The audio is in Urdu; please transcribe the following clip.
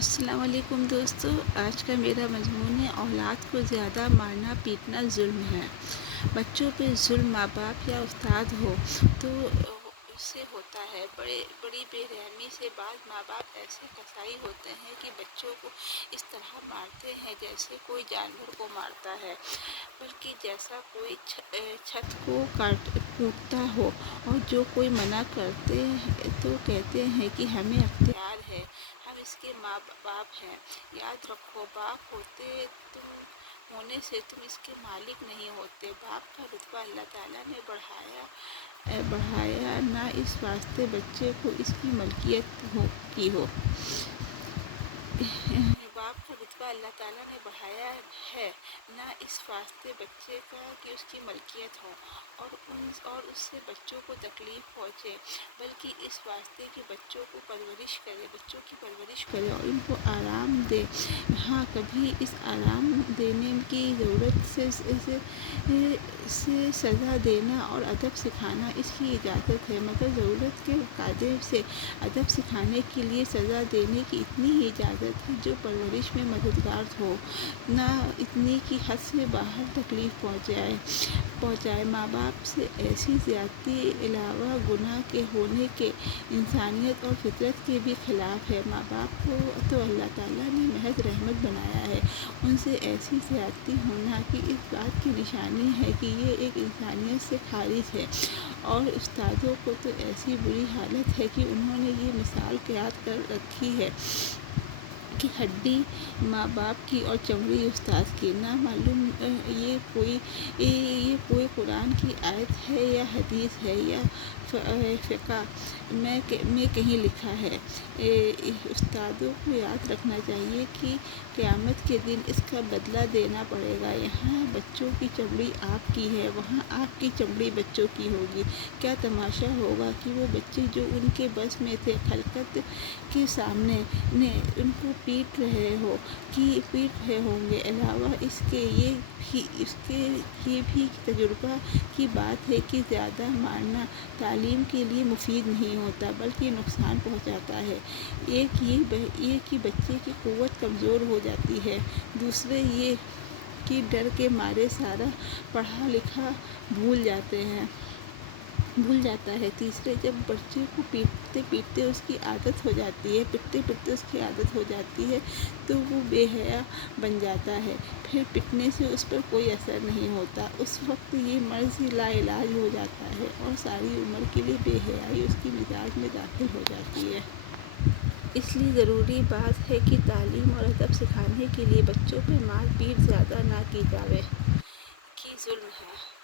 السلام علیکم دوستو، آج کا میرا مضمون ہے اولاد کو زیادہ مارنا پیٹنا ظلم ہے۔ بچوں پہ ظلم ماں باپ یا استاد ہو تو اس سے ہوتا ہے۔ بڑی بے رحمی سے بعض ماں باپ ایسے کسائی ہوتے ہیں کہ بچوں کو اس طرح مارتے ہیں جیسے کوئی جانور کو مارتا ہے، بلکہ جیسا کوئی چھت کو کوٹتا ہو، اور جو کوئی منع کرتے تو کہتے ہیں کہ ہمیں اختیار ہے، ہم اس کے ماں باپ ہیں۔ یاد رکھو، باپ ہونے سے تم اس کے مالک نہیں ہوتے۔ باپ کا رتبہ اللہ تعالیٰ نے بڑھایا نہ اس واسطے بچے کو اس کی ملکیت کی ہو۔ باپ کا رتبہ اللہ تعالیٰ نے بڑھایا ہے نہ اس واسطے بچے کا کہ اس کی ملکیت ہو اور اس سے بچوں کو تکلیف پہنچے، بلکہ اس واسطے کہ بچوں کی پرورش کرے اور ان کو آرام دے۔ ہاں، کبھی اس آرام دینے کی ضرورت سے سزا دینا اور ادب سکھانا اس کی اجازت ہے، مگر ضرورت کے تقاضے سے ادب سکھانے کے لیے سزا دینے کی اتنی ہی اجازت ہے جو پرورش میں مددگار ہو، نہ اتنی کہ حد سے باہر تکلیف پہنچائے۔ ماں باپ سے ایسی زیادتی علاوہ گناہ کے ہونے کے انسانیت اور فطرت کے بھی خلاف ہے۔ ماں باپ کو تو اللہ تعالیٰ نے محض رحمت بنایا ہے، ان سے ایسی زیادتی ہونا کہ اس بات کی نشانی ہے کہ یہ ایک انسانیت سے خارج ہے۔ اور استادوں کو تو ایسی بری حالت ہے کہ انہوں نے یہ مثال قائم کر رکھی ہے کہ ہڈی ماں باپ کی اور چمڑی استاد کی۔ نہ معلوم یہ کوئی قرآن کی آیت ہے یا حدیث ہے یا فقہ میں کہیں لکھا ہے۔ استادوں کو یاد رکھنا چاہیے کہ قیامت کے دن اس کا بدلہ دینا پڑے گا۔ یہاں بچوں کی چمڑی آپ کی ہے، وہاں آپ کی چمڑی بچوں کی ہوگی۔ کیا تماشا ہوگا کہ وہ بچے جو ان کے بس میں تھے، خلقت کے سامنے ان کو پیٹ رہے ہوں گے۔ علاوہ اس کے یہ بھی تجربہ کی بات ہے کہ زیادہ مارنا تعلیم کے لیے مفید نہیں ہوتا بلکہ نقصان پہنچاتا ہے۔ ایک یہ کہ بچے کی قوت کمزور ہو جاتی ہے، دوسرے یہ کہ ڈر کے مارے سارا پڑھا لکھا بھول جاتا ہے، تیسرے جب بچے کو پیٹتے پیٹتے اس کی عادت ہو جاتی ہے تو وہ بے حیا بن جاتا ہے، پھر پٹنے سے اس پر کوئی اثر نہیں ہوتا۔ اس وقت یہ مرض لا علاج ہو جاتا ہے اور ساری عمر کے لیے بے حیائی اس کے مزاج میں داخل ہو جاتی ہے۔ اس لیے ضروری بات ہے کہ تعلیم اور ادب سکھانے کے لیے بچوں پہ مار پیٹ زیادہ نہ کی جائے، کہ ظلم ہے۔